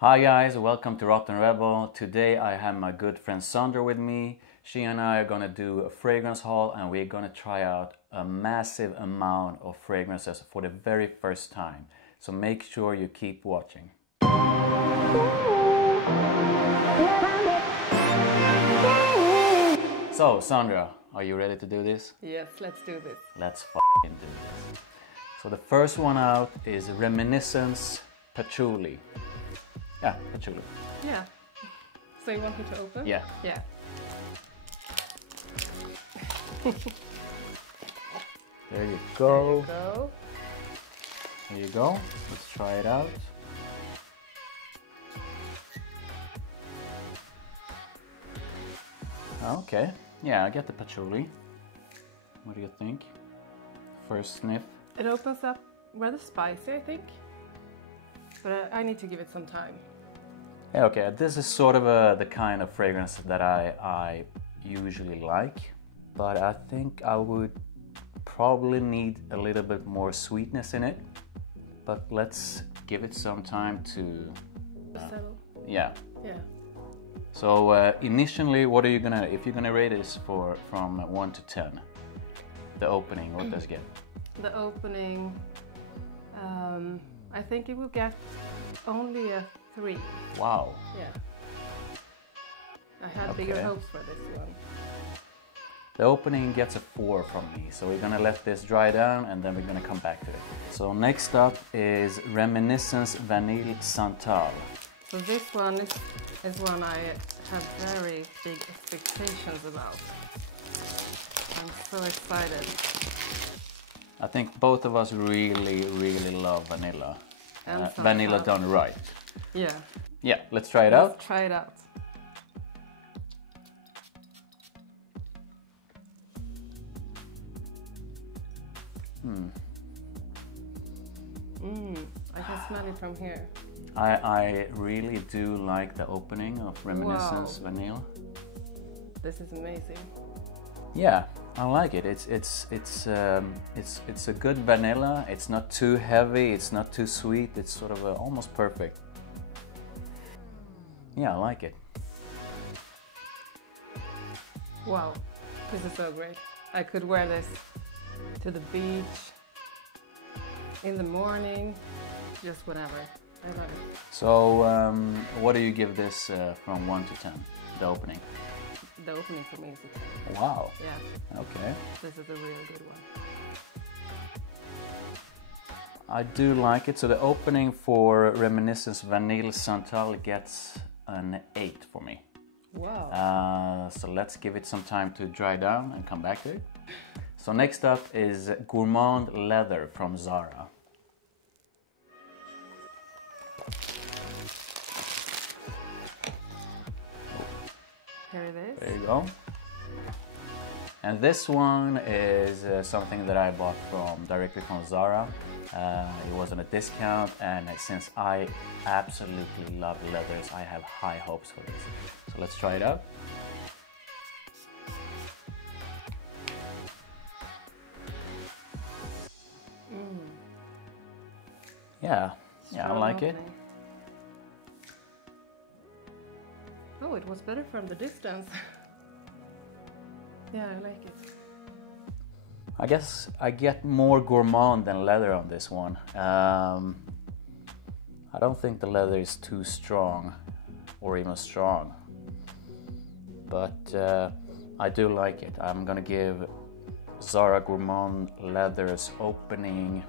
Hi guys, welcome to Rotten Rebel. Today I have my good friend Sandra with me. She and I are gonna do a fragrance haul and we're gonna try out a massive amount of fragrances for the very first time. So make sure you keep watching. So Sandra, are you ready to do this? Yes, let's do this. Let's fucking do this. So the first one out is Reminiscence Patchouli. Yeah, Patchouli. Yeah. So you want me to open? Yeah. Yeah. There you go. There you go. Here you go. Let's try it out. Okay. Yeah, I get the patchouli. What do you think? First sniff. It opens up rather spicy, I think. But I need to give it some time. Yeah, okay. This is sort of the kind of fragrance that I usually like. But I think I would probably need a little bit more sweetness in it. But let's give it some time to Settle. yeah. Yeah. So initially, what are you gonna, if you're gonna rate this from 1 to 10, the opening, what does it get? The opening, I think it will get only a 3. Wow. Yeah. I had bigger hopes for this one. The opening gets a 4 from me, so we're gonna let this dry down and then we're gonna come back to it. So next up is Reminiscence Vanille Santal. So this one is one I have very big expectations about. I'm so excited. I think both of us really love vanilla. And vanilla done right. Yeah. Yeah, let's try it out. Let's try it out. I can smell it from here. I really do like the opening of Reminiscence Vanille. This is amazing. Yeah, I like it. It's a good vanilla. It's not too heavy. It's not too sweet. It's sort of almost perfect. Yeah, I like it. Wow, this is so great. I could wear this to the beach, in the morning, just whatever. I love it. So, what do you give this from 1 to 10? The opening. The opening for me is a 10. Wow. Yeah. Okay. This is a real good one. I do like it. So the opening for Reminiscence Vanille Santal gets an 8 for me. Wow. So let's give it some time to dry down and come back to it. So next up is Gourmand Leather from Zara. Here it is. There you go. And this one is something that I bought directly from Zara. It was on a discount, and since I absolutely love leathers, I have high hopes for this. So let's try it out. Yeah, I like it. Oh, it was better from the distance. Yeah, I like it. I guess I get more gourmand than leather on this one. I don't think the leather is too strong or even strong, but I do like it. I'm gonna give Zara Gourmand Leather's opening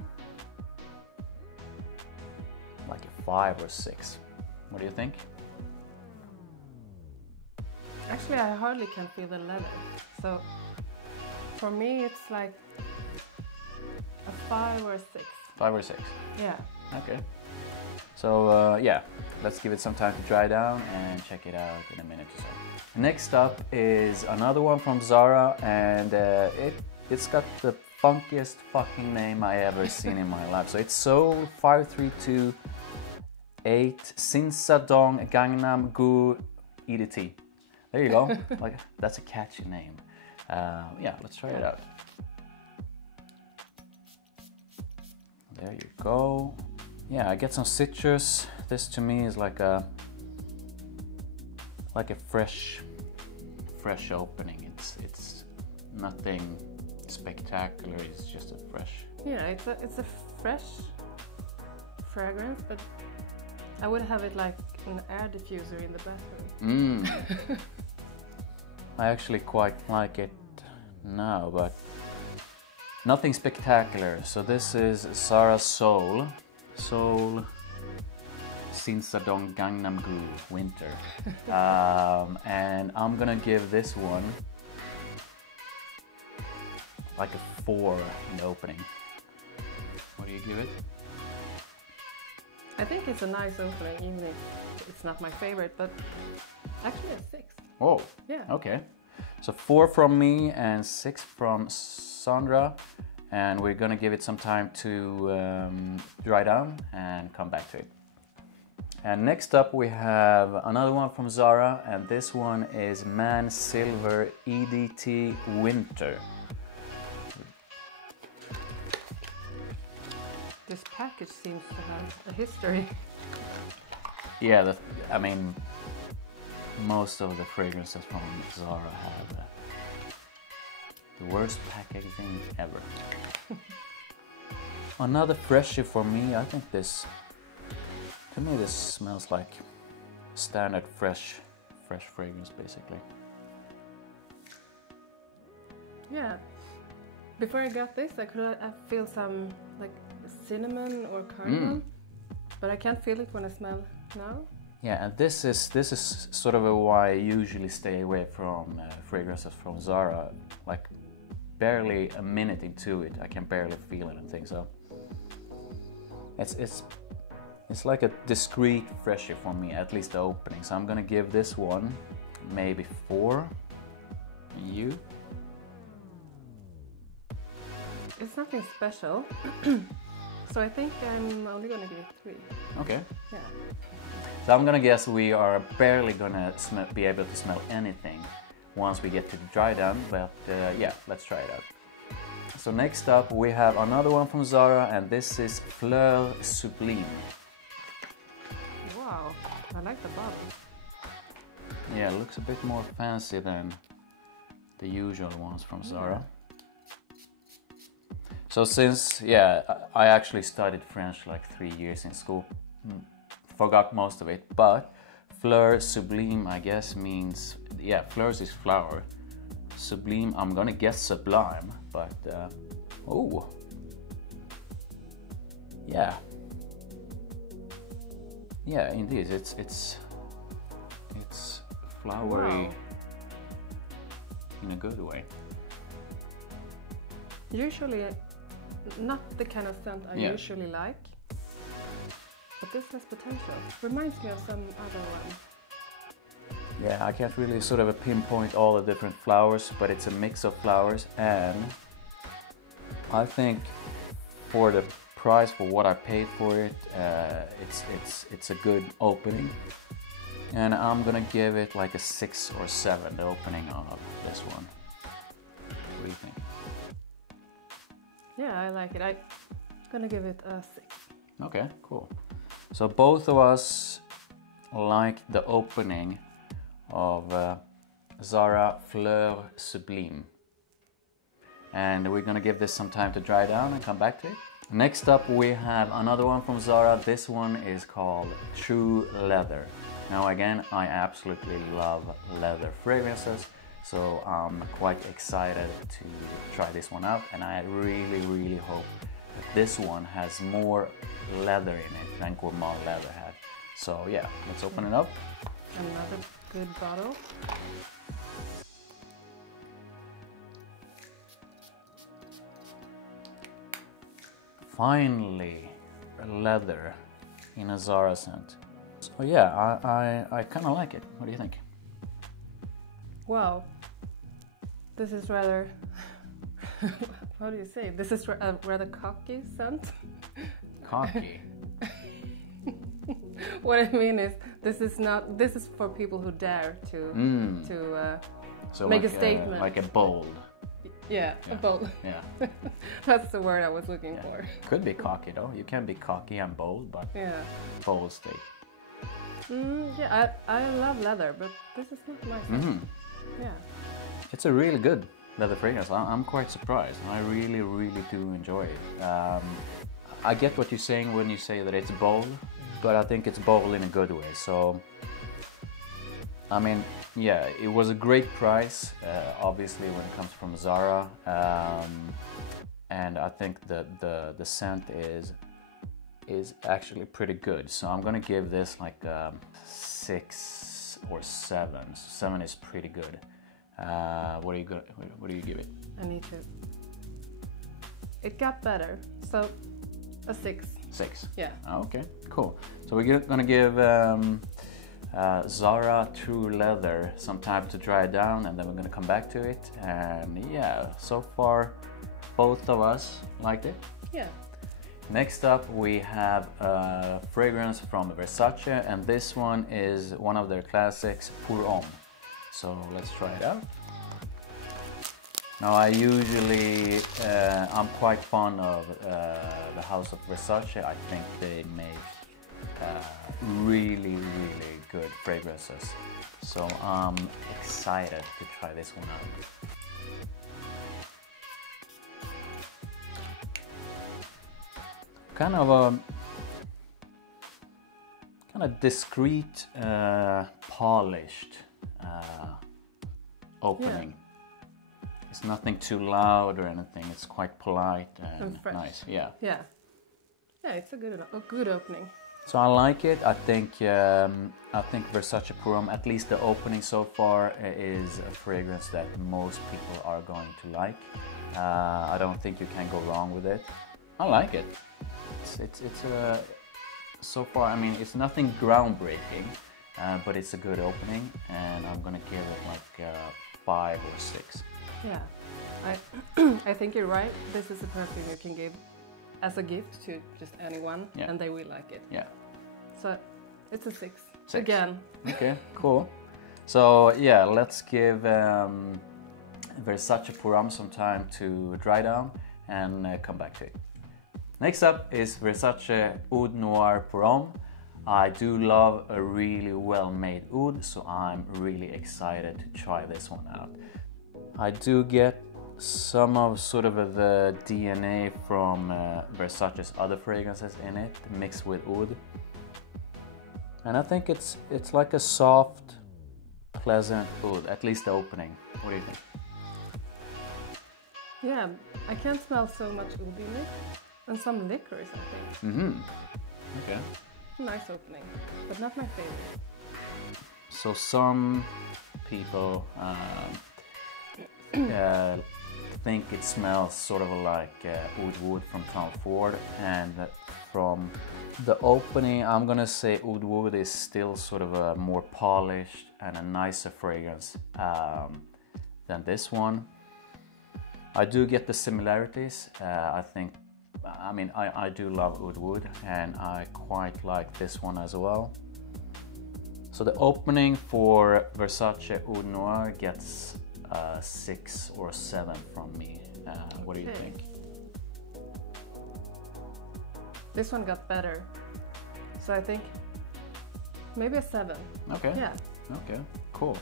like a 5 or 6. What do you think? Actually, I hardly can feel the leather. So for me, it's like a 5 or a 6. 5 or 6? Yeah. Okay. So yeah, let's give it some time to dry down and check it out in a minute or so. Next up is another one from Zara, and it's got the funkiest fucking name I ever seen in my life. So it's Seoul 5328 Sinsadong Gangnam Gu EDT. There you go. Like, that's a catchy name. Yeah, let's try it out. There you go. Yeah, I get some citrus. This to me is like a fresh opening. It's nothing spectacular. It's just a fresh. Yeah, it's a fresh fragrance, but I would have it like an air diffuser in the bathroom. I actually quite like it now, but nothing spectacular. So this is Zara Seoul Sinsadong Gangnam Gu Winter. And I'm gonna give this one like a 4 in the opening. What do you give it? I think it's a nice opening, even if it's not my favorite, but actually a 6. Oh, yeah. Okay. So 4 from me and 6 from Sandra, and we're gonna give it some time to dry down and come back to it. And next up we have another one from Zara, and this one is Man Silver EDT Winter. This package seems to have a history. Yeah, I mean, most of the fragrances from Zara have the worst packaging ever. Another freshie for me. I think this, to me, this smells like standard fresh fragrance, basically. Yeah. Before I got this, I feel some like cinnamon or cardamom, but I can't feel it when I smell now. Yeah, and this is sort of why I usually stay away from fragrances from Zara. Like barely a minute into it, I can barely feel anything. So it's like a discreet freshie for me, at least the opening. So I'm gonna give this one maybe 4. You? It's nothing special, so I think I'm only gonna give it 3. Okay. Yeah. So I'm gonna guess we are barely gonna be able to smell anything once we get to the dry down, but yeah, let's try it out. So next up we have another one from Zara, and this is Fleurs Sublimes. Wow, I like the bottle. Yeah, it looks a bit more fancy than the usual ones from Zara. So since, yeah, I actually studied French like 3 years in school, forgot most of it, but Fleurs Sublime, I guess, means, yeah, fleurs is flower. Sublime, I'm gonna guess sublime, but, oh, yeah. Yeah, indeed, it's flowery. Wow. In a good way. Usually, not the kind of scent I usually like, but this has potential. Reminds me of some other one. Yeah, I can't really sort of pinpoint all the different flowers, but it's a mix of flowers, and I think for the price, for what I paid for it, it's a good opening, and I'm gonna give it like a 6 or 7, the opening of this one. What do you think? Yeah, I like it. I'm gonna give it a 6. Okay, cool. So both of us like the opening of Zara Fleurs Sublime. And we're gonna give this some time to dry down and come back to it. Next up we have another one from Zara. This one is called True Leather. Now again, I absolutely love leather fragrances, so I'm quite excited to try this one out, and I really hope that this one has more leather in it than Gourmand leather had. So yeah, let's open it up. Another good bottle. Finally, leather in a Zara scent. So yeah, I kind of like it. What do you think? Wow, this is rather, how do you say? This is a rather cocky scent. Cocky? What I mean is, this is for people who dare to So make like a statement. like a bold. Yeah, a bold. Yeah. That's the word I was looking for. Could be cocky though. You can be cocky and bold, but Yeah. bold stay. Yeah, I love leather, but this is not my scent. Yeah. It's a really good leather fragrance. I'm quite surprised. I really, really do enjoy it. I get what you're saying when you say that it's bold, but I think it's bold in a good way. So, I mean, yeah, it was a great price, obviously, when it comes from Zara. And I think that the scent is actually pretty good. So I'm gonna give this like 6 or 7. 7 is pretty good. What do you give it? Initio. It got better, so a 6. 6. Yeah. Okay, cool. So we're gonna give Zara True Leather some time to dry it down, and then we're gonna come back to it. And yeah, so far both of us liked it. Yeah. Next up we have a fragrance from Versace, and this one is one of their classics, Pour Homme. So let's try it out. Now I usually, I'm quite fond of the house of Versace. I think they make really, really good fragrances. So I'm excited to try this one out. Kind of discreet, polished opening. Yeah. It's nothing too loud or anything. It's quite polite and fresh. Nice. Yeah. Yeah. Yeah, it's a good opening. So I like it. I think Versace Pour Homme, at least the opening so far, is a fragrance that most people are going to like. I don't think you can go wrong with it. I like it. It's so far, I mean, it's nothing groundbreaking, but it's a good opening, and I'm gonna give it like 5 or 6. Yeah, I think you're right. This is a perfume you can give as a gift to just anyone, and they will like it. Yeah. So it's a 6. 6. Again. Okay, cool. So yeah, let's give Versace Pour Homme some time to dry down and come back to it. Next up is Versace Oud Noir Pour Homme. I do love a really well-made oud, so I'm really excited to try this one out. I do get some of sort of the DNA from Versace's other fragrances in it, mixed with oud. And I think it's like a soft, pleasant oud, at least the opening. What do you think? Yeah, I can't smell so much oud in it. And some licorice, I think. Mm-hmm. Okay. Nice opening, but not my favorite. So some people think it smells sort of like oud wood from Tom Ford, and from the opening, I'm gonna say oud wood is still sort of a more polished and a nicer fragrance than this one. I do get the similarities. I do love oud wood, and I quite like this one as well. So the opening for Versace Oud Noir gets 6 or 7 from me. What do you think? This one got better, so I think maybe a 7. Okay. Yeah. Okay, cool.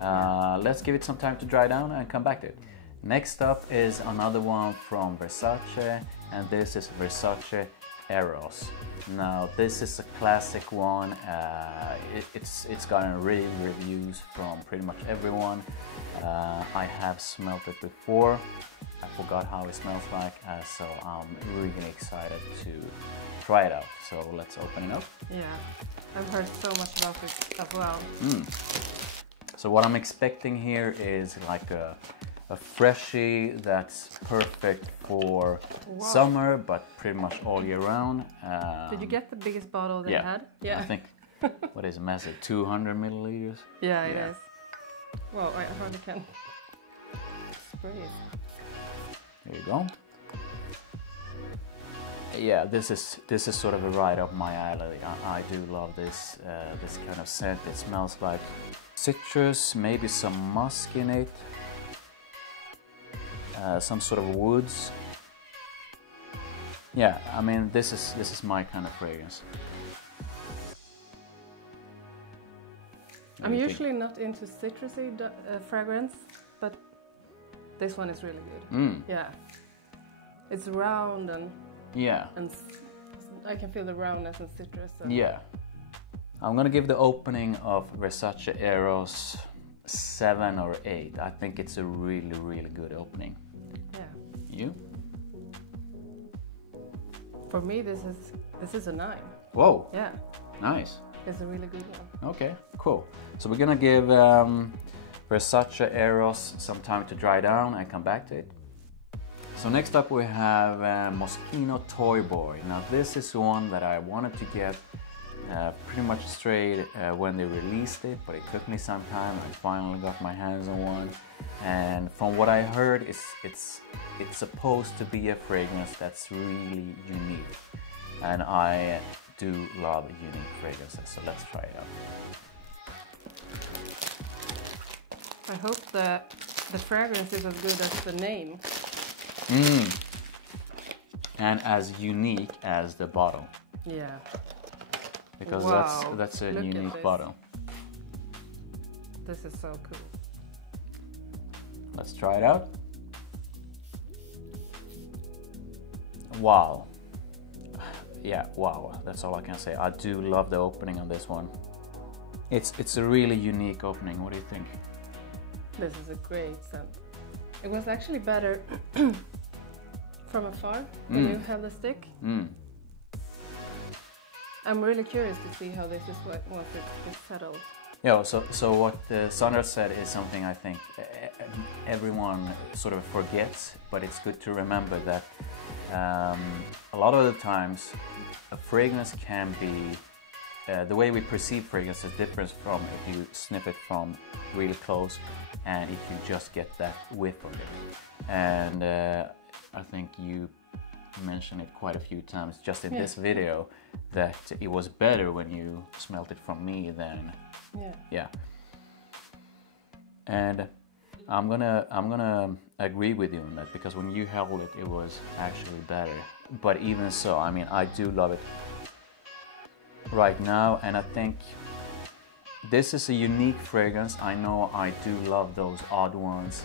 Let's give it some time to dry down and come back to it. Next up is another one from Versace, and this is Versace Eros. Now this is a classic one. It's gotten rave reviews from pretty much everyone. I have smelled it before. I forgot how it smells like, so I'm really excited to try it out. So let's open it up. Yeah, I've heard so much about it as well. So what I'm expecting here is like a freshie that's perfect for summer, but pretty much all year round. Did you get the biggest bottle they had? Yeah. I think, what is it, massive? 200 milliliters? Yeah, it is. Well, I hardly can spray it. There you go. Yeah, this is sort of a right up my alley. I do love this kind of scent. It smells like citrus, maybe some musk in it. some sort of woods. Yeah, I mean this is my kind of fragrance. I'm usually not into citrusy fragrance, but this one is really good. Yeah, it's round and I can feel the roundness and citrus. And yeah, I'm gonna give the opening of Versace Eros 7 or 8. I think it's a really good opening. Yeah. You? For me, this is a 9. Whoa. Yeah. Nice. It's a really good one. Okay, cool. So we're gonna give Versace Eros some time to dry down and come back to it. So next up we have Moschino Toy Boy. Now this is one that I wanted to get pretty much straight when they released it, but it took me some time. I finally got my hands on one, and from what I heard, it's supposed to be a fragrance that's really unique, and I do love unique fragrances, so let's try it out. I hope that the fragrance is as good as the name. And as unique as the bottle. Yeah. Because wow. that's a Look unique bottle. This is so cool. Let's try it out. Wow. Yeah, wow, that's all I can say. I do love the opening on this one. It's a really unique opening. What do you think? This is a great scent. It was actually better from afar when you held the stick. I'm really curious to see how this is once it's settled. Yeah, so what Sandra said is something I think everyone sort of forgets, but it's good to remember that a lot of the times a fragrance can be, the way we perceive fragrance is different from if you sniff it from really close and if you just get that whiff of it. And I think you mentioned it quite a few times just in this video that it was better when you smelled it from me than and I'm gonna agree with you on that, because when you held it, it was actually better. But even so, I mean, I do love it right now, and I think this is a unique fragrance. I know I do love those odd ones.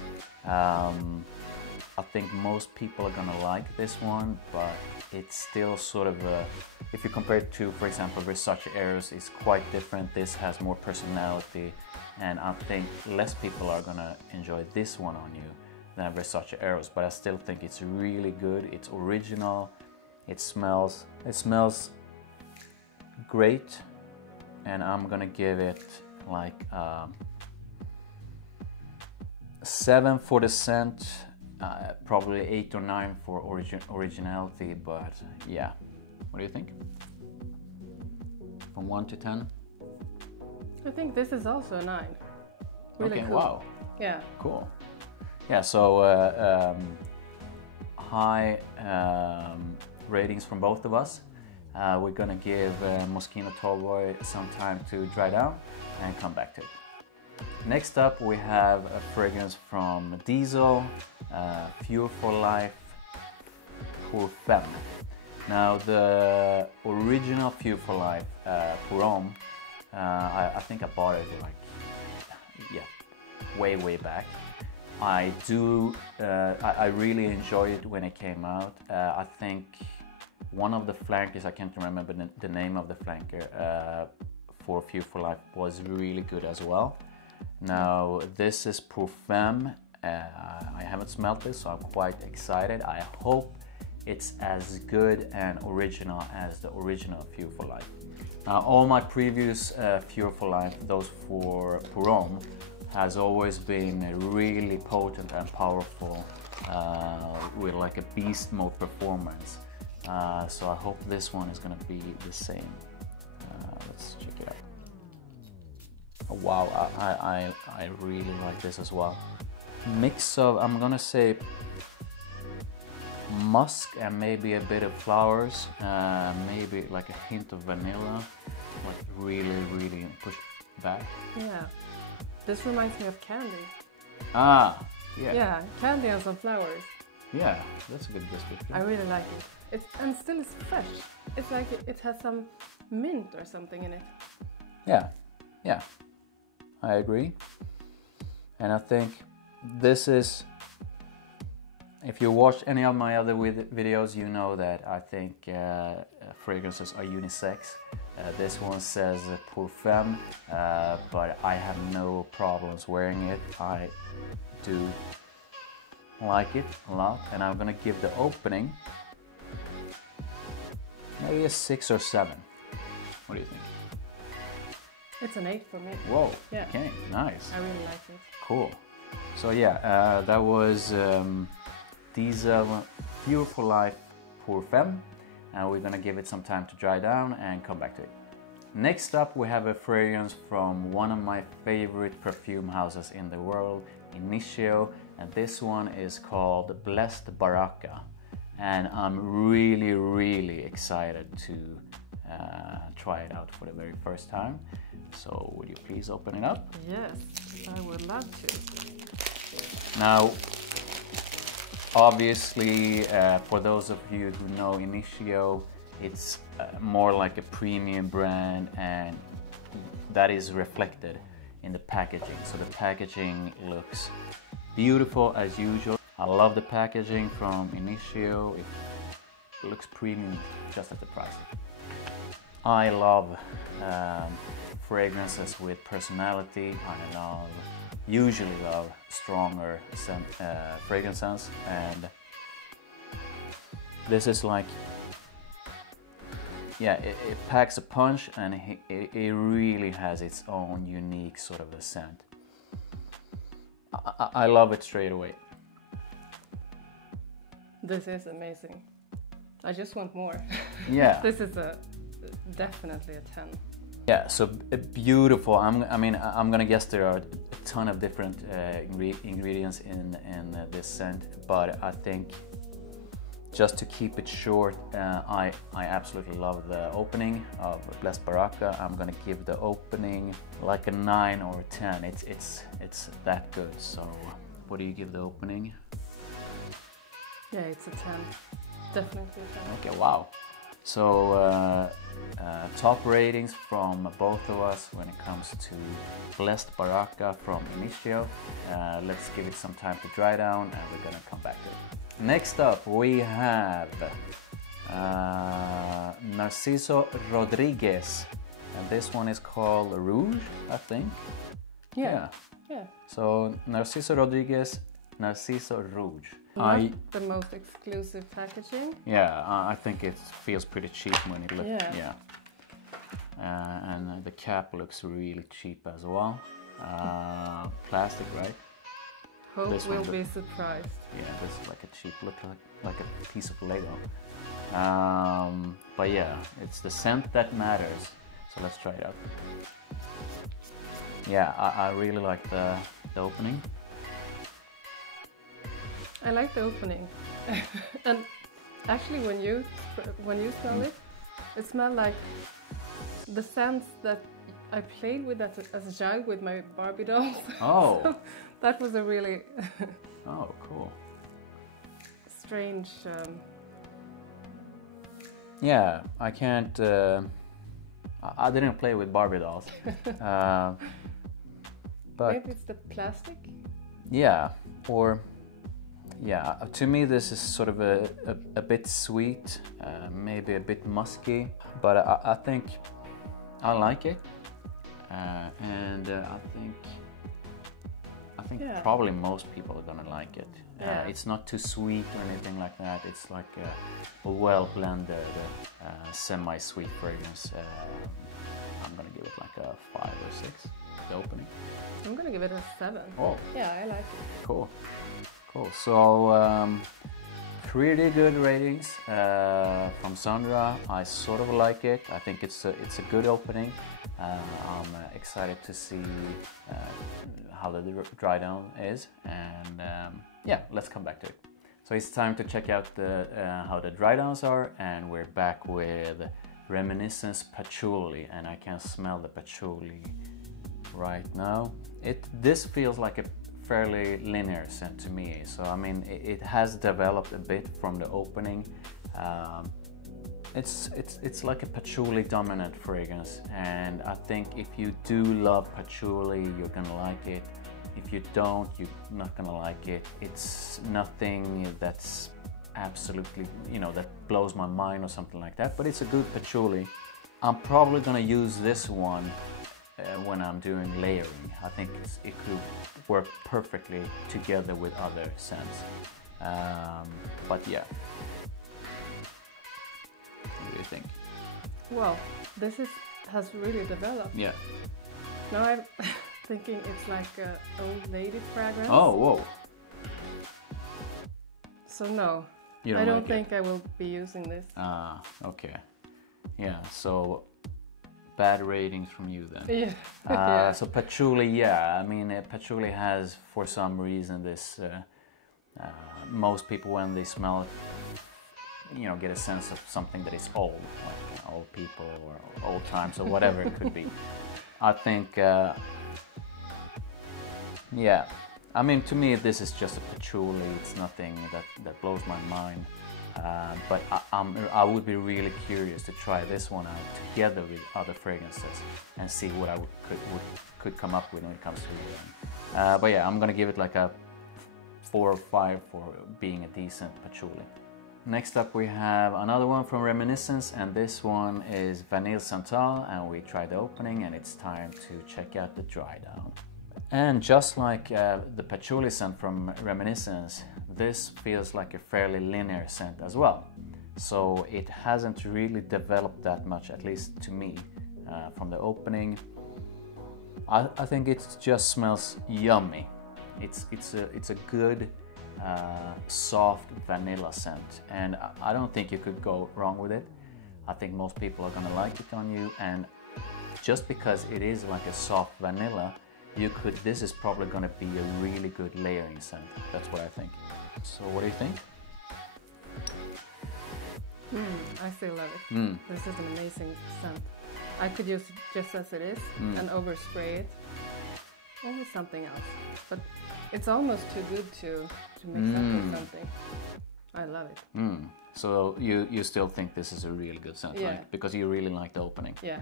I think most people are gonna like this one, but it's still sort of a, if you compare it to, for example, Versace Eros is quite different. This has more personality, and I think less people are gonna enjoy this one on you than Versace Eros, but I still think it's really good. It's original. It smells great, and I'm gonna give it like 7 for the scent. Probably 8 or 9 for originality, but yeah. What do you think? From 1 to 10? I think this is also a 9. Really okay, cool. wow. Yeah. Cool. Yeah, so high ratings from both of us. We're gonna give Moschino Toy Boy some time to dry down and come back to it. Next up we have a fragrance from Diesel, Fuel for Life pour Femme. Now the original Fuel for Life pour Homme, I think I bought it like, way back. I really enjoyed it when it came out. I think one of the flankers, I can't remember the name of the flanker for Fuel for Life, was really good as well. Now this is pour Femme. I haven't smelled this, so I'm quite excited. I hope it's as good and original as the original Fuel for Life. All my previous Fuel for Life, those for pour Homme, has always been really potent and powerful with like a beast mode performance. So I hope this one is gonna be the same. Let's check it out. Oh, wow, I really like this as well. Mix of, I'm gonna say, musk and maybe a bit of flowers, maybe like a hint of vanilla, like really push back. Yeah, this reminds me of candy. Ah, Yeah, candy and some flowers. Yeah, that's a good description. I really like it. And still it's fresh. It's like it has some mint or something in it. Yeah, I agree. And I think this is, if you watch any of my other videos, you know that I think fragrances are unisex. This one says pour femme, but I have no problems wearing it. I do like it a lot, and I'm gonna give the opening maybe a 6 or 7. What do you think? It's an 8 for me. Whoa, yeah. Okay, nice. I really like it. Cool. So yeah, that was Diesel Pure for Life Pour Femme, and we're gonna give it some time to dry down and come back to it. Next up, we have a fragrance from one of my favorite perfume houses in the world, Initio, and this one is called Blessed Baraka, and I'm really excited to try it out for the very first time. So would you please open it up? Yes, I would love to. Now, obviously, for those of you who know Initio, it's more like a premium brand, and that is reflected in the packaging. So the packaging looks beautiful as usual. I love the packaging from Initio. It looks premium just at the price. I love fragrances with personality. I usually love stronger fragrances, and this is like, yeah, it packs a punch, and it really has its own unique sort of a scent. I love it straight away. This is amazing. I just want more. Yeah. This is definitely a 10. Yeah, so beautiful. I'm gonna guess there are a ton of different ingredients in this scent, but I think just to keep it short, I absolutely love the opening of Blessed Baraka. I'm gonna give the opening like a 9 or a 10. It's that good. So what do you give the opening? Yeah, it's a 10. Definitely a 10. Okay, wow. So top ratings from both of us when it comes to Blessed Baraka from Initio. Let's give it some time to dry down, and we're gonna come back to it. Next up we have Narciso Rodriguez, and this one is called Rouge, I think. Yeah. So Narciso Rodriguez, Narciso Rouge. Not the most exclusive packaging. Yeah, I think it feels pretty cheap when it looks. Yeah. And the cap looks really cheap as well. Plastic, right? Hope we'll be surprised. Yeah, this is like a cheap look, like a piece of Lego. But yeah, it's the scent that matters. So let's try it out. Yeah, I really like the opening. I like the opening. And actually when you smell it, it smells like the scents that I played with as a child with my Barbie dolls. Oh. So that was a really oh, cool. Strange. Yeah, I can't. I didn't play with Barbie dolls. But maybe it's the plastic. Yeah, or yeah. To me, this is sort of a bit sweet, maybe a bit musky, but I think I like it, and I think yeah. Probably most people are gonna like it. Yeah. It's not too sweet or anything like that. It's like a well-blended, semi-sweet fragrance. I'm gonna give it like a 5 or 6. The opening. I'm gonna give it a 7. Oh. Yeah, I like it. Cool. So pretty good ratings from Sandra. I sort of like it. I think it's a good opening. I'm excited to see how the dry down is, and yeah, let's come back to it. So it's time to check out how the dry downs are, and we're back with Reminiscence Patchouli, and I can smell the patchouli right now. This feels like a fairly linear scent to me. So I mean, it has developed a bit from the opening. It's like a patchouli dominant fragrance, and I think if you do love patchouli, you're gonna like it. If you don't, you're not gonna like it. It's nothing that's absolutely, you know, that blows my mind or something like that, but it's a good patchouli. I'm probably gonna use this one when I'm doing layering. I think it could work perfectly together with other scents. But yeah, what do you think? Well, this has really developed. Yeah. Now I'm thinking it's like an old lady fragrance. Oh, whoa. So no, you don't I don't like think I will be using this. Ah, okay. Yeah, so bad ratings from you then. Yeah. Yeah. So patchouli, yeah, I mean patchouli has for some reason this, most people when they smell it, you know, get a sense of something that is old, like old people or old times or whatever it could be. I think, yeah, I mean to me this is just a patchouli, it's nothing that blows my mind. But I would be really curious to try this one out together with other fragrances and see what I could come up with when it comes to it. But yeah, I'm gonna give it like a 4 or 5 for being a decent patchouli. Next up we have another one from Reminiscence, and this one is Vanille Santal, and we tried the opening and it's time to check out the Drydown. And just like the patchouli scent from Reminiscence, this feels like a fairly linear scent as well. So it hasn't really developed that much, at least to me, from the opening. I think it just smells yummy. It's a good soft vanilla scent, and I don't think you could go wrong with it. I think most people are gonna like it on you, and just because it is like a soft vanilla, this is probably going to be a really good layering scent. That's what I think. So what do you think? I still love it. This is an amazing scent. I could use it just as it is and overspray it. Or with something else. But it's almost too good to mix up with something. I love it. So you still think this is a really good scent, yeah. Right? Because you really like the opening. Yeah.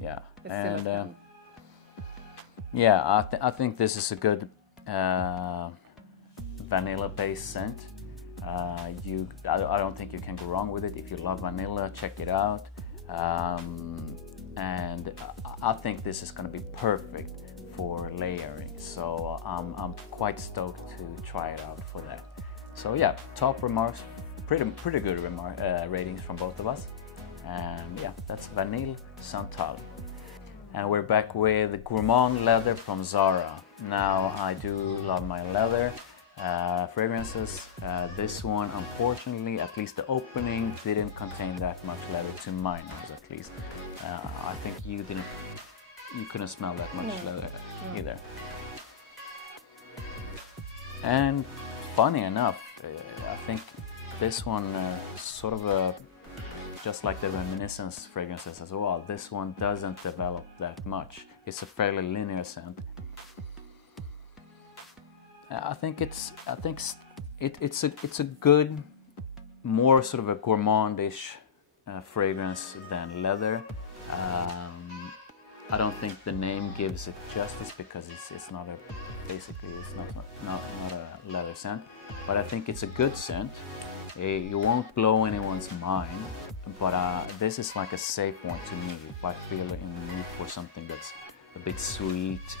Yeah. It's still yeah, I think this is a good vanilla-based scent. I don't think you can go wrong with it. If you love vanilla, check it out. And I think this is going to be perfect for layering. So I'm quite stoked to try it out for that. So yeah, top remarks, pretty good ratings from both of us. And yeah, that's Vanille Santal. And we're back with Gourmand leather from Zara. Now I do love my leather fragrances. This one, unfortunately, at least the opening didn't contain that much leather to my nose, at least. I think you couldn't smell that much leather either. And funny enough, I think this one sort of just like the Reminiscence fragrances as well, this one doesn't develop that much. It's a fairly linear scent. I think it's a good, more sort of a gourmandish fragrance than leather. I don't think the name gives it justice because it's not a leather scent, but I think it's a good scent. You won't blow anyone's mind, but this is like a safe one to me. If I feel in the mood for something that's a bit sweet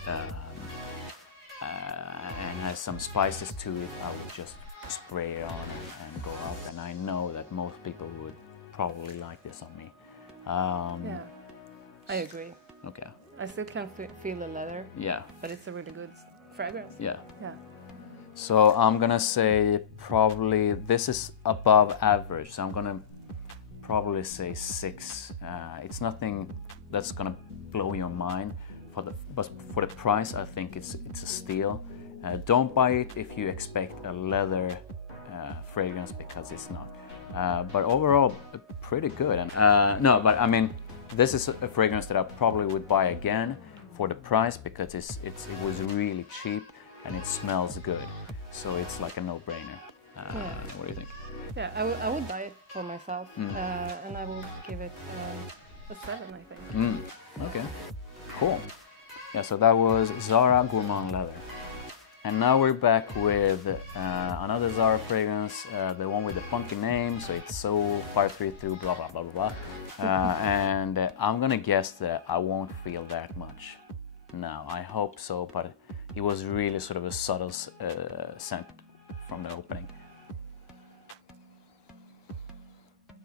and has some spices to it, I would just spray it on and go out. And I know that most people would probably like this on me. Yeah, I agree. Okay. I still can feel the leather. Yeah. But it's a really good fragrance. Yeah. Yeah. So I'm gonna say probably this is above average. So I'm gonna probably say 6. It's nothing that's gonna blow your mind. But for the price, I think it's a steal. Don't buy it if you expect a leather fragrance, because it's not. But overall, pretty good. And no, but I mean, this is a fragrance that I probably would buy again for the price, because it was really cheap. and it smells good. So it's like a no-brainer. What do you think? Yeah, I would buy it for myself, and I will give it a 7, I think. Okay, cool. Yeah, so that was Zara Gourmand Leather. And now we're back with another Zara fragrance, the one with the funky name, so it's Seoul 532 blah blah blah blah blah. And I'm gonna guess that I won't feel that much now. I hope so, but it was really sort of a subtle scent from the opening.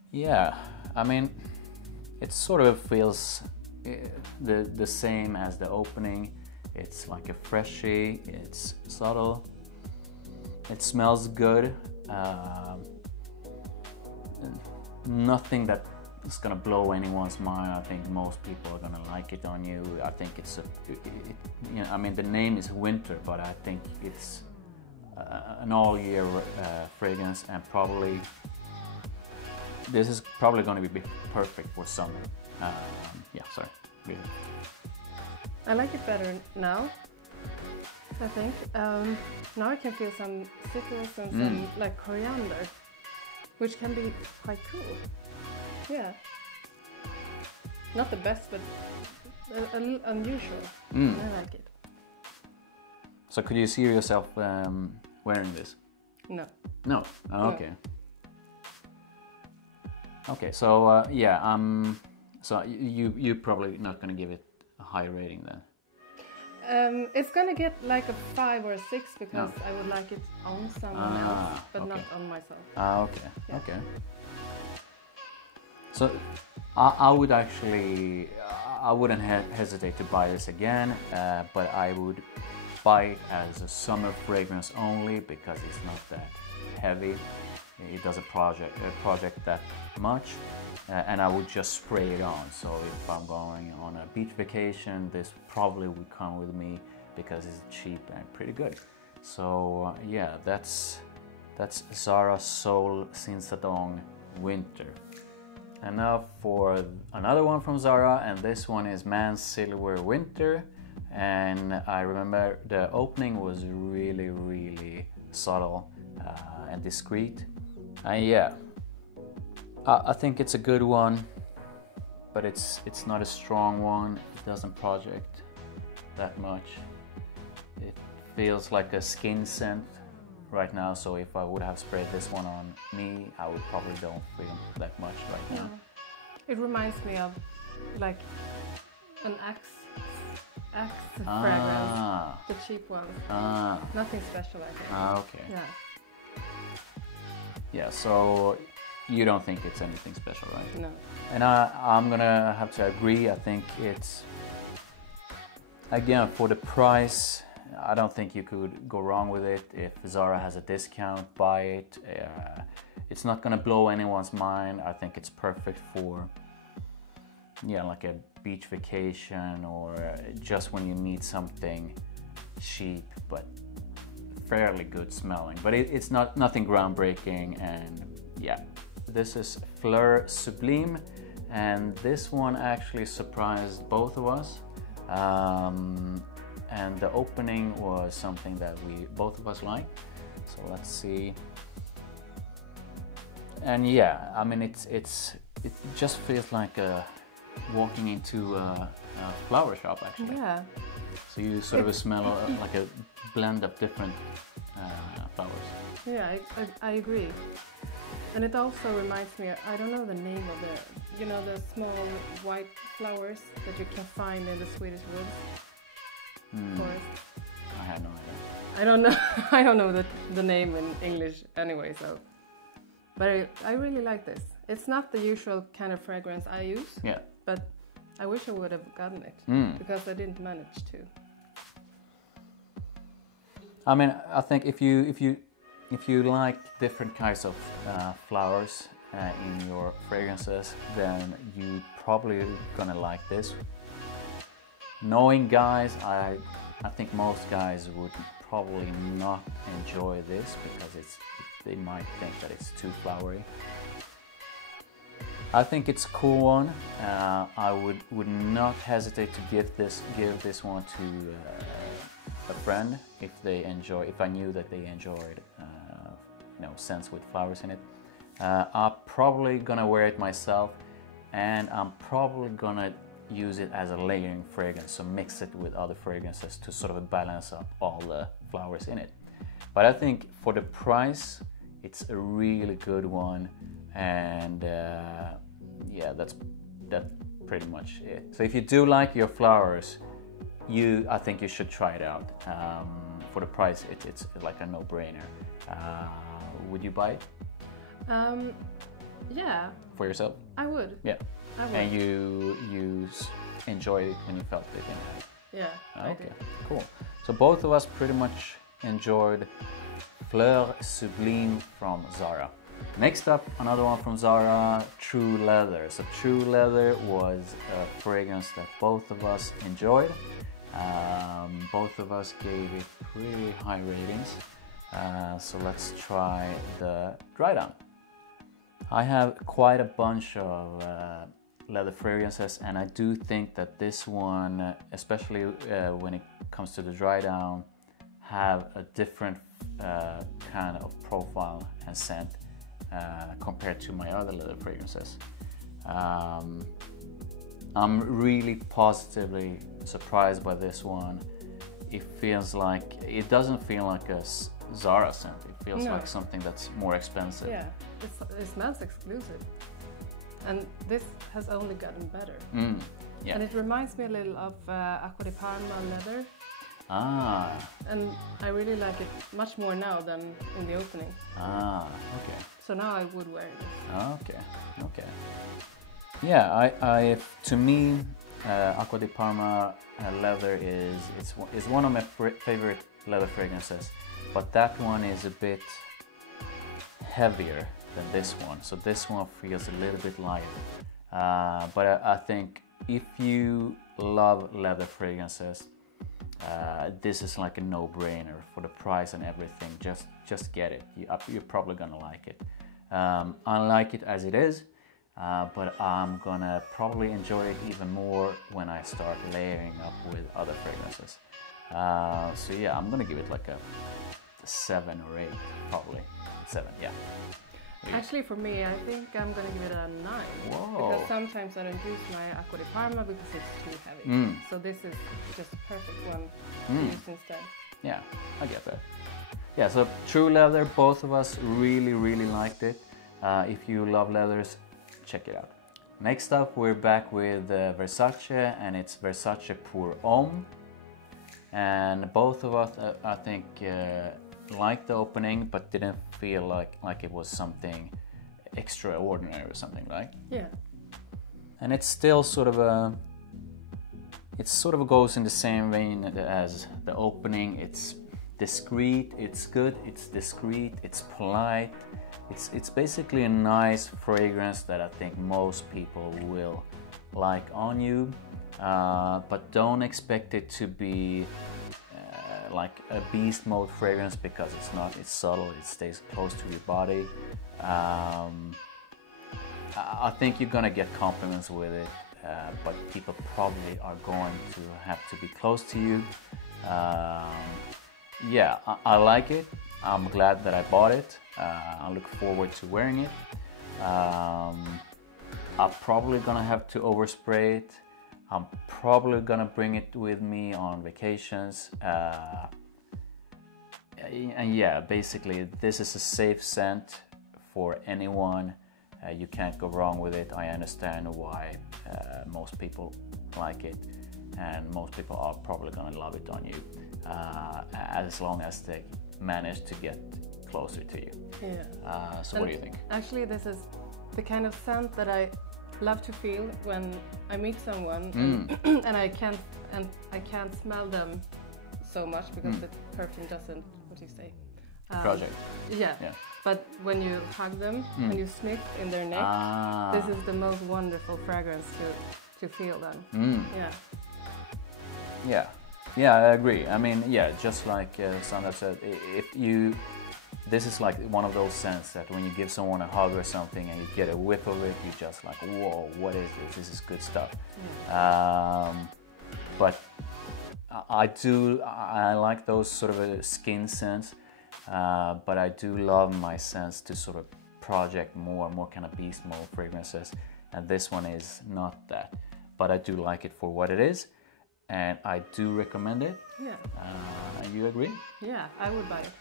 Yeah, I mean, it sort of feels the same as the opening. It's like a freshie, it's subtle, it smells good. Nothing that is gonna blow anyone's mind. I think most people are gonna like it on you. I think it's you know, I mean, the name is winter, but I think it's an all-year fragrance, and probably this is probably going to be perfect for summer. Yeah, sorry. Really. I like it better now, I think. Now I can feel some citrus and some like coriander, which can be quite cool. Yeah. Not the best, but a little unusual. I like it. So could you see yourself wearing this? No. No? Oh, okay. Okay, so yeah, so you're probably not going to give it a high rating then? It's going to get like a 5 or a 6 because I would like it on someone else, but not on myself. Okay, okay. So I would actually, I wouldn't hesitate to buy this again, but I would buy it as a summer fragrance only because it's not that heavy. It doesn't project that much, and I would just spray it on. So if I'm going on a beach vacation, this probably would come with me because it's cheap and pretty good. So yeah, that's Zara Seoul Sinsadong Winter. And now for another one from Zara, and this one is Man Silver Winter. And I remember the opening was really, really subtle and discreet. And yeah, I think it's a good one, but it's not a strong one. It doesn't project that much. It feels like a skin scent right now, so if I would have sprayed this one on me, I would probably don't feel that much right now. It reminds me of like an Axe fragrance, the cheap one. Nothing special, I think. Okay. Yeah. Yeah, so you don't think it's anything special, right? No. And I'm gonna have to agree. I think it's, again, for the price, I don't think you could go wrong with it. If Zara has a discount, buy it. It's not gonna blow anyone's mind. I think it's perfect for, yeah, like a beach vacation or just when you need something cheap but fairly good smelling. But it's nothing groundbreaking, and yeah. This is Fleurs Sublimes, and this one actually surprised both of us. And the opening was something that both of us liked. So let's see. And yeah, I mean, it just feels like walking into a flower shop, actually. Yeah. So you sort of smell like a blend of different flowers. Yeah, I agree. And it also reminds me, I don't know the name of the, you know, the small white flowers that you can find in the Swedish woods forest. I had no idea. I don't know. I don't know the name in English anyway. So, but I really like this. It's not the usual kind of fragrance I use. Yeah. But I wish I would have gotten it because I didn't manage to. I mean, I think if you like different kinds of flowers in your fragrances, then you probably gonna like this. Knowing guys, I think most guys would probably not enjoy this because they might think that it's too flowery. I think it's a cool one. I would not hesitate to give this one to a friend if I knew that they enjoyed, you know, scents with flowers in it. I'm probably gonna wear it myself, and I'm probably gonna use it as a layering fragrance, so mix it with other fragrances to sort of balance up all the flowers in it. But I think for the price, it's a really good one, and yeah, that's pretty much it. So if you do like your flowers, I think you should try it out. For the price, it's like a no-brainer. Would you buy it? Yeah. For yourself? I would. Yeah. I would. And you enjoyed it when you felt it in it? Yeah. Okay, cool. So both of us pretty much enjoyed Fleurs Sublimes from Zara. Next up, another one from Zara, True Leather. So True Leather was a fragrance that both of us enjoyed. Both of us gave it pretty high ratings. So let's try the Drydown. I have quite a bunch of leather fragrances, and I do think that this one, especially when it comes to the Drydown, have a different kind of profile and scent compared to my other leather fragrances. I'm really positively surprised by this one. It doesn't feel like a Zara scent. It feels like something that's more expensive. Yeah, it smells exclusive. And this has only gotten better. Yeah. And it reminds me a little of Acqua di Parma leather. Ah. And I really like it much more now than in the opening. Ah, okay. So now I would wear this. Okay. Yeah, to me, Acqua di Parma leather is one of my favorite leather fragrances, but that one is a bit heavier than this one. So this one feels a little bit lighter. But I think if you love leather fragrances, this is like a no-brainer for the price and everything. Just get it. You're probably gonna like it. I like it as it is, but I'm gonna probably enjoy it even more when I start layering up with other fragrances. So yeah, I'm gonna give it like a 7 or 8, probably 7. Yeah. Actually, for me, I think I'm gonna give it a 9. Whoa. Because sometimes I don't use my Acqua di Parma because it's too heavy. So this is just a perfect one to use instead. Yeah, I get that. Yeah, so True Leather, both of us really liked it. If you love leathers, check it out. Next up, we're back with Versace, and it's Versace Pour Homme. And both of us, I think, liked the opening, but didn't feel like it was something extraordinary or something, right? Yeah. And it's still sort of goes in the same vein as the opening. It's discreet, it's good, it's discreet, it's polite. It's basically a nice fragrance that I think most people will like on you, but don't expect it to be like a beast mode fragrance, because it's not. It's subtle, it stays close to your body. I think you're gonna get compliments with it, but people probably are going to have to be close to you. Yeah, I like it. I'm glad that I bought it. I look forward to wearing it. I'm probably gonna have to overspray it. I'm probably gonna bring it with me on vacations. And yeah, basically this is a safe scent for anyone. You can't go wrong with it. I understand why most people like it, and most people are probably gonna love it on you, as long as they manage to get closer to you. Yeah. So what do you think? Actually, this is the kind of scent that I love to feel when I meet someone, and I can't smell them so much because the perfume doesn't, what do you say? Project. Yeah. But when you hug them, when you sniff in their neck, this is the most wonderful fragrance to feel then. Yeah, I agree. I mean, yeah, just like Sandra said, this is like one of those scents that when you give someone a hug or something and you get a whiff of it, you just like, whoa, what is this? This is good stuff. But I like those sort of skin scents, but I do love my scents to sort of project more kind of beast mode fragrances, and this one is not that, but I do like it for what it is, and I do recommend it. Yeah. You agree? Yeah, I would buy it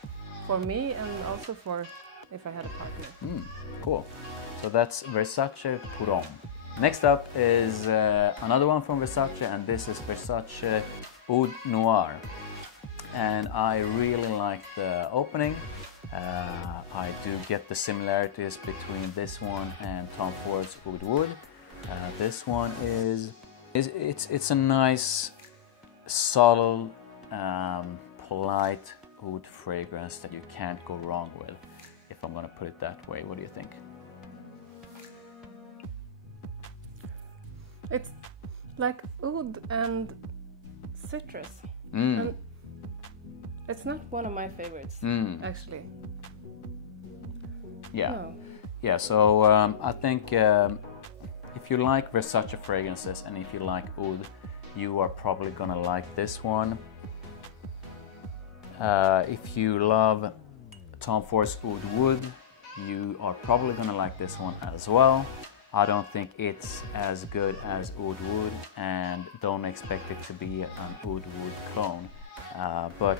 for me and also for if I had a partner. Cool. So that's Versace Pour Homme. Next up is another one from Versace, and this is Versace Oud Noir. And I really like the opening. I do get the similarities between this one and Tom Ford's Oud Wood. This one it's a nice, subtle, polite oud fragrance that you can't go wrong with, if I'm gonna put it that way. What do you think? It's like oud and citrus. Mm. And it's not one of my favorites, actually. Yeah. No. Yeah, so I think if you like Versace fragrances and if you like oud, you are probably gonna like this one. If you love Tom Ford's Oud Wood, you are probably gonna like this one as well. I don't think it's as good as Oud Wood, and don't expect it to be an Oud Wood clone. But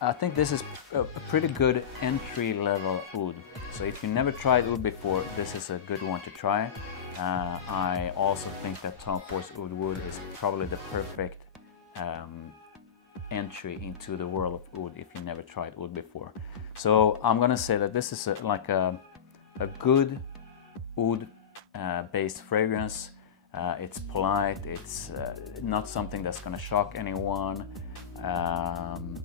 I think this is a pretty good entry-level oud. So if you never tried oud before, this is a good one to try. I also think that Tom Ford's Oud Wood is probably the perfect entry into the world of oud if you never tried oud before. So I'm gonna say that this is like a good oud based fragrance. It's polite, it's not something that's gonna shock anyone.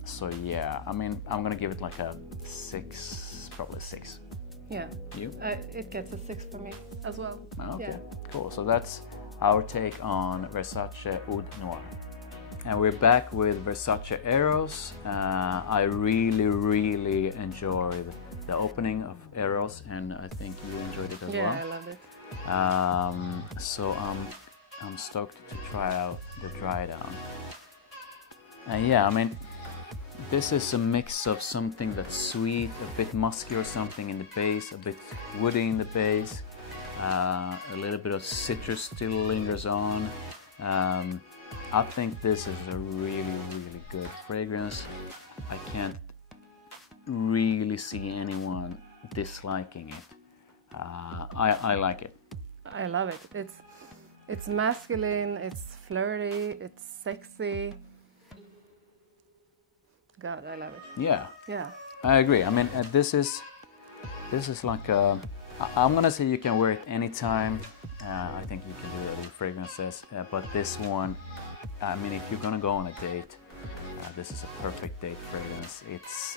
So yeah, I mean, I'm gonna give it like a 6, probably 6. Yeah. You? It gets a 6 for me as well. Okay, yeah. Cool. So that's our take on Versace Oud Noir. And we're back with Versace Eros. I really enjoyed the opening of Eros, and I think you enjoyed it as well. Yeah, I loved it. So I'm stoked to try out the Drydown. And yeah, I mean, this is a mix of something that's sweet, a bit musky or something in the base, a bit woody in the base, a little bit of citrus still lingers on. I think this is a really good fragrance. I can't really see anyone disliking it. I like it. I love it. It's masculine, it's flirty, it's sexy. God, I love it. Yeah. Yeah. I agree. I mean, this is like a. I'm gonna say you can wear it anytime. I think you can do it with fragrances, but this one, I mean, if you're gonna go on a date, this is a perfect date fragrance.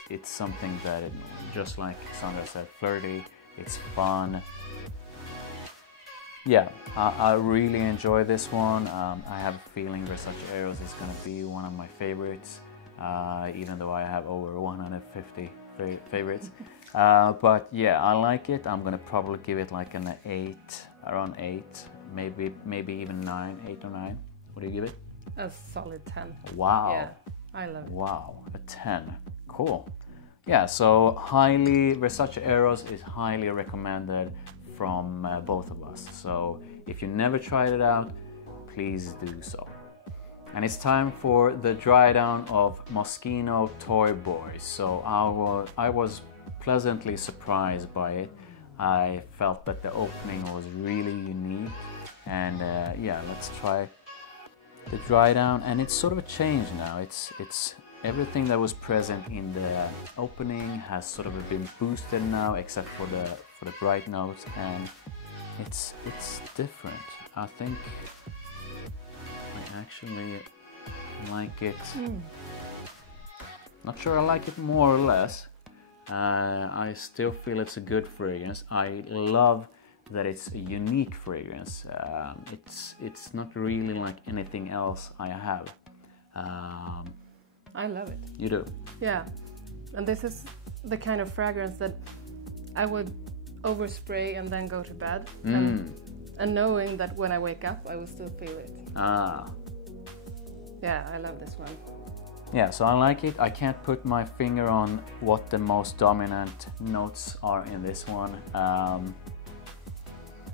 It's something that, just like Sandra said, flirty. It's fun. Yeah, I really enjoy this one. I have a feeling Versace Eros is gonna be one of my favorites. Even though I have over 150 favorites. But yeah, I like it. I'm gonna probably give it like an 8, around 8, maybe even 9, 8 or 9. What do you give it? A solid 10. Wow. Yeah, I love it. Wow, a 10. Cool. Yeah, so Versace Eros is highly recommended from both of us. So if you never tried it out, please do so. And it's time for the dry down of Moschino Toy Boy. So I was pleasantly surprised by it. I felt that the opening was really unique. And yeah, let's try the dry down. And it's sort of a change now. It's everything that was present in the opening has sort of been boosted now, except for the bright notes, and it's different. I think I actually like it. Not sure I like it more or less. I still feel it's a good fragrance. I love that it's a unique fragrance. It's not really like anything else I have. I love it. You do? Yeah, and this is the kind of fragrance that I would overspray and then go to bed, and knowing that when I wake up I will still feel it. Yeah, I love this one. Yeah, so I like it. I can't put my finger on what the most dominant notes are in this one.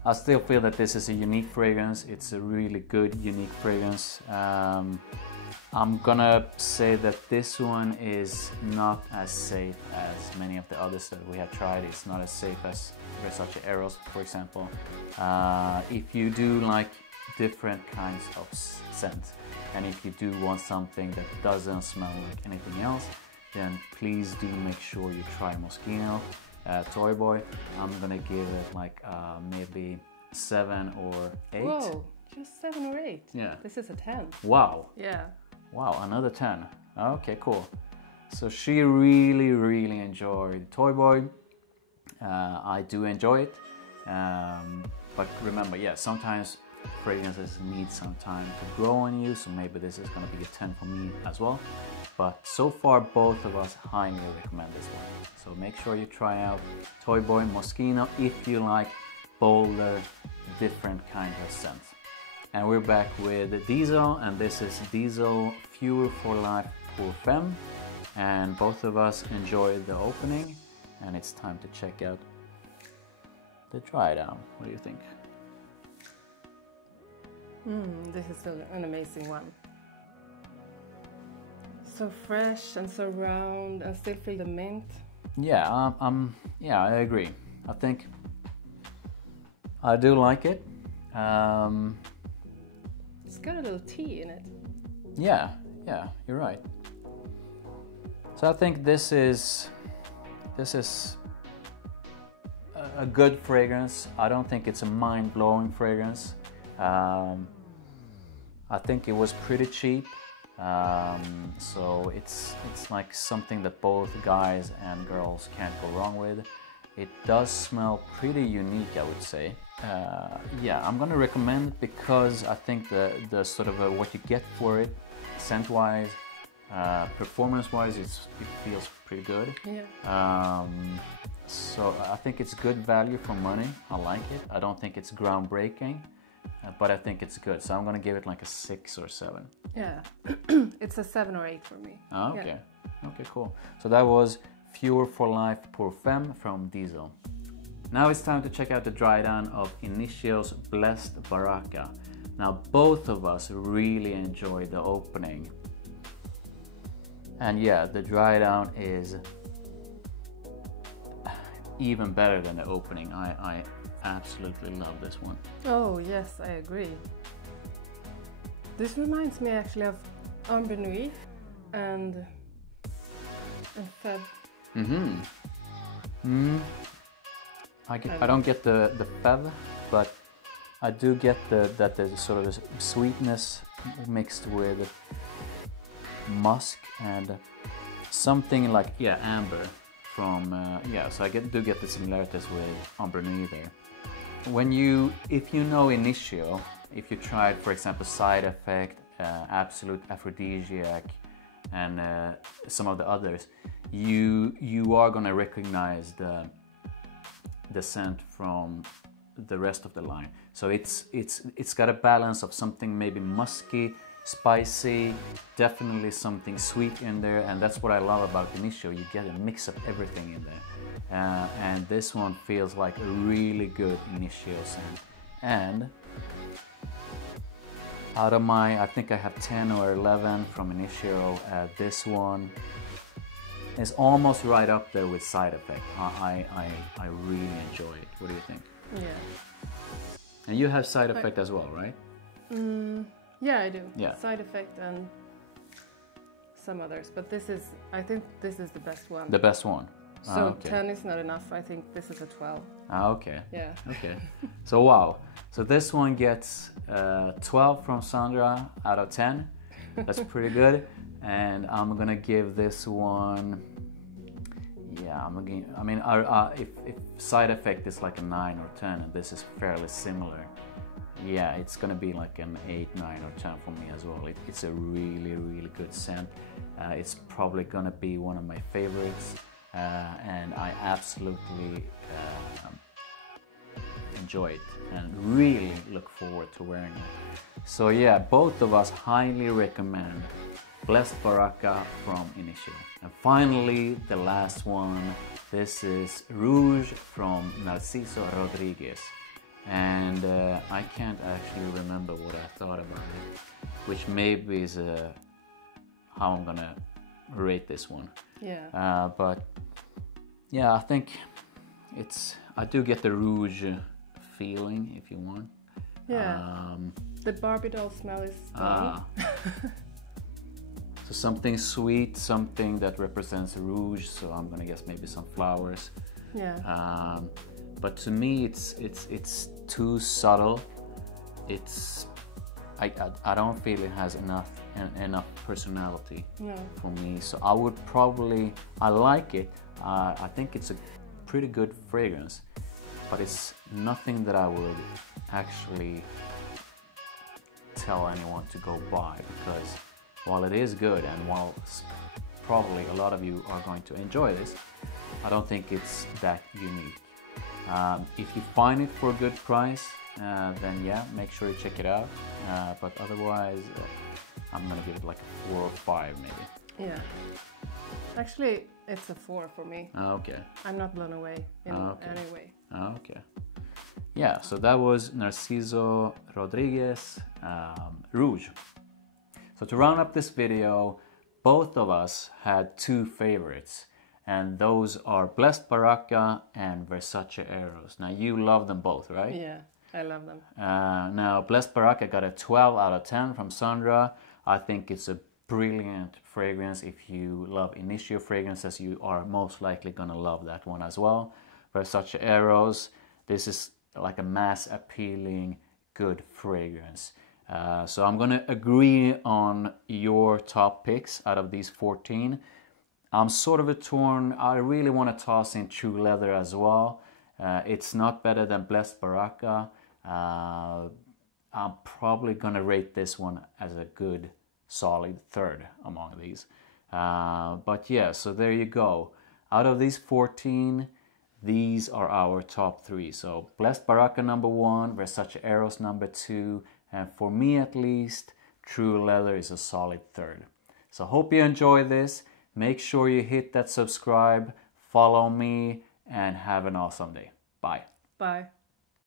I still feel that this is a unique fragrance. It's a really good, unique fragrance. I'm gonna say that this one is not as safe as many of the others that we have tried. It's not as safe as Versace Eros, for example. If you do like different kinds of scents, and if you do want something that doesn't smell like anything else, then please do make sure you try Moschino Toy Boy. I'm gonna give it like maybe 7 or 8. Whoa, just 7 or 8? Yeah. This is a 10. Wow. Yeah. Wow, another 10. Okay, cool. So she really enjoyed Toy Boy. I do enjoy it. But remember, yeah, sometimes fragrances need some time to grow on you, so maybe this is gonna be a 10 for me as well. But so far, both of us highly recommend this one. So make sure you try out Toy Boy Moschino if you like bolder, different kind of scents. And we're back with Diesel, and this is Diesel Fuel for Life pour Femme. And both of us enjoyed the opening, and it's time to check out the dry down. What do you think? This is an amazing one. So fresh and so round, and still feel the mint. Yeah, yeah, I agree. I think I do like it. It's got a little tea in it. Yeah, you're right. So I think this is a good fragrance. I don't think it's a mind-blowing fragrance. I think it was pretty cheap. So it's like something that both guys and girls can't go wrong with. It does smell pretty unique, I would say. Yeah, I'm gonna recommend it because I think the sort of what you get for it, scent-wise, performance-wise, it feels pretty good. Yeah. So I think it's good value for money. I like it. I don't think it's groundbreaking, but I think it's good. So I'm gonna give it like a 6 or 7. Yeah, it's a 7 or 8 for me. Oh, okay, yeah. Okay, cool. So that was Fuel for Life pour Femme from Diesel. Now it's time to check out the dry down of Initio's Blessed Baraka. Now both of us really enjoyed the opening. And yeah, the dry down is even better than the opening. I absolutely love this one. Oh yes, I agree. This reminds me actually of Noir and Femme. I don't get the Femme, but I do get that there's sort of a sweetness mixed with musk and something like amber from so I do get the similarities with Noir there. If you know Initio, if you tried, for example, Side Effect, Absolute Aphrodisiac, and some of the others, you are gonna recognize the scent from the rest of the line. So it's got a balance of something maybe musky, spicy, definitely something sweet in there, and that's what I love about Initio. You get a mix of everything in there, and this one feels like a really good Initio scent. And out of I think I have 10 or 11 from Initio. This one is almost right up there with Side Effect. I really enjoy it. What do you think? Yeah. And you have Side Effect as well, right? Yeah, I do. Yeah. Side Effect and some others, but I think this is the best one. The best one. So okay. 10 is not enough. I think this is a 12. Okay. Yeah. Okay. So wow. So this one gets 12 from Sandra out of 10. That's pretty good. And I'm gonna give this one. Yeah, if Side Effect is like a 9 or 10, and this is fairly similar, yeah, it's gonna be like an 8, 9, or 10 for me as well. It's a really good scent. It's probably gonna be one of my favorites, and I absolutely enjoy it and really look forward to wearing it. So yeah, both of us highly recommend Blessed Baraka from Initio. And finally, the last one. This is Rouge from Narciso Rodriguez. And I can't actually remember what I thought about it, which maybe is how I'm gonna rate this one. Yeah. But yeah, I think I do get the Rouge feeling, if you want. Yeah. The Barbie doll smell is gone. So something sweet, something that represents Rouge. So I'm gonna guess maybe some flowers. Yeah. But to me, it's too subtle. I don't feel it has enough personality for me. So I like it. I think it's a pretty good fragrance, but it's nothing that I would actually tell anyone to go buy, because while it is good and while probably a lot of you are going to enjoy this, I don't think it's that unique. If you find it for a good price, then yeah, make sure you check it out. But otherwise, I'm gonna give it like a 4 or 5 maybe. Yeah. Actually, it's a 4 for me. Okay. I'm not blown away in any way. Okay. Yeah, so that was Narciso Rodriguez Rouge. So to round up this video, both of us had 2 favorites, and those are Blessed Baraka and Versace Eros. Now you love them both, right? Yeah, I love them. Now Blessed Baraka got a 12 out of 10 from Sandra. I think it's a brilliant fragrance. If you love Initio fragrances, you are most likely gonna love that one as well. Versace Eros, this is like a mass appealing good fragrance. So I'm gonna agree on your top picks out of these 14. I'm sort of torn. I really want to toss in True Leather as well. It's not better than Blessed Baraka. I'm probably gonna rate this one as a good solid 3rd among these. But yeah, so there you go. Out of these 14, these are our top 3. So Blessed Baraka number 1, Versace Eros number 2, and for me at least, True Leather is a solid 3rd. So hope you enjoy this. Make sure you hit that subscribe, follow me, and have an awesome day. Bye. Bye.